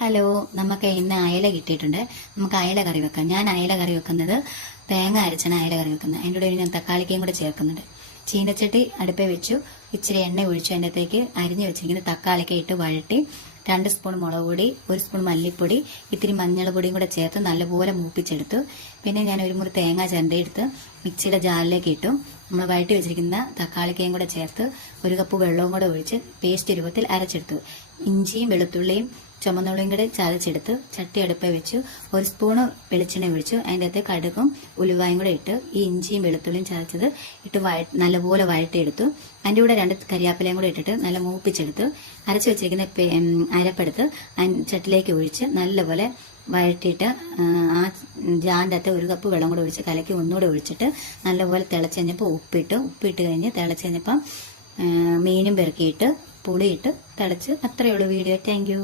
Hello, നമുക്ക് ഇന്ന് അയല കിട്ടിയിട്ടുണ്ട്. നമുക്ക് അയല കറി വെക്കാം. ഞാൻ അയല കറി വെക്കുന്നത് തേങ്ങ അരച്ചാണ് അയല കറി വെക്കുന്നത്. അതിൻ്റെ കൂടെ ഞാൻ തക്കാളിക്കയും കൂടെ ചേർക്കുന്നുണ്ട്. ചീനച്ചട്ടി അടുപ്പേ വെച്ചു, ഇച്ചിരി എണ്ണ ഒഴിച്ചു, അതിൻ്റെ അകത്തേക്ക് അരിഞ്ഞു വെച്ചിരിക്കുന്ന തക്കാളിക്ക ഇട്ട് വഴട്ടി 2 സ്പൂൺ മുളക് പൊടി, 1 സ്പൂൺ മല്ലിപ്പൊടി, ഇത്തിരി മഞ്ഞൾപ്പൊടിയും കൂടെ ചേർത്ത് നല്ലപോലെ മൂപ്പിച്ചെടുത്തു. പിന്നെ ഞാൻ ഒരു മുറി തേങ്ങ ചിരണ്ടിയെടുത്ത് മിക്സിയുടെ ജാറിലേക്ക് ഇട്ടു. നമ്മൾ വഴട്ടി വെച്ചിരിക്കുന്ന തക്കാളിക്കയും കൂടെ ചേർത്ത് 1 കപ്പ് വെള്ളവും കൂടെ ഒഴിച്ച് പേസ്റ്റ് രൂപത്തിൽ അരച്ചെടുത്തു. ഇഞ്ചിയും വെളുത്തുള്ളിയും ചുമന്നുള്ളിയും കൂടെ ചതച്ചെടുത്ത് ചട്ടി അടുപ്പേ വെച്ചു. 1 സ്പൂണ് വെളിച്ചെണ്ണ ഒഴിച്ചു. അതിൻ്റെ അകത്ത് കടുകും ഉലുവായും കൂടെ ഇട്ട് ഈ ഇഞ്ചിയും വെളുത്തുള്ളിയും ചതച്ചത് ഇട്ട് നല്ലപോലെ വഴട്ടിയെടുത്തു. അതിൻ്റെ കൂടെ 2 കരിയാപ്പിലയും കൂടെ ഇട്ടിട്ട് നല്ല മൂപ്പിച്ചെടുത്ത് അരച്ചു വെച്ചിരിക്കുന്ന അരപ്പെടുത്ത് ചട്ടിലേക്ക് ഒഴിച്ച് നല്ലപോലെ വഴറ്റിയിട്ട് ആ ജാറിൻ്റെ അകത്ത് 1 കപ്പ് വെള്ളം കൂടെ ഒഴിച്ച് കലക്കി ഒന്നുകൂടെ ഒഴിച്ചിട്ട് നല്ലപോലെ തിളച്ച് കഴിഞ്ഞപ്പോൾ ഉപ്പിട്ട് കഴിഞ്ഞ് തിളച്ച് കഴിഞ്ഞപ്പം മീനും പെറുക്കിയിട്ട് പുളിയിട്ട് തിളച്ച്. അത്രയേ ഉള്ളൂ വീഡിയോ. Thank you.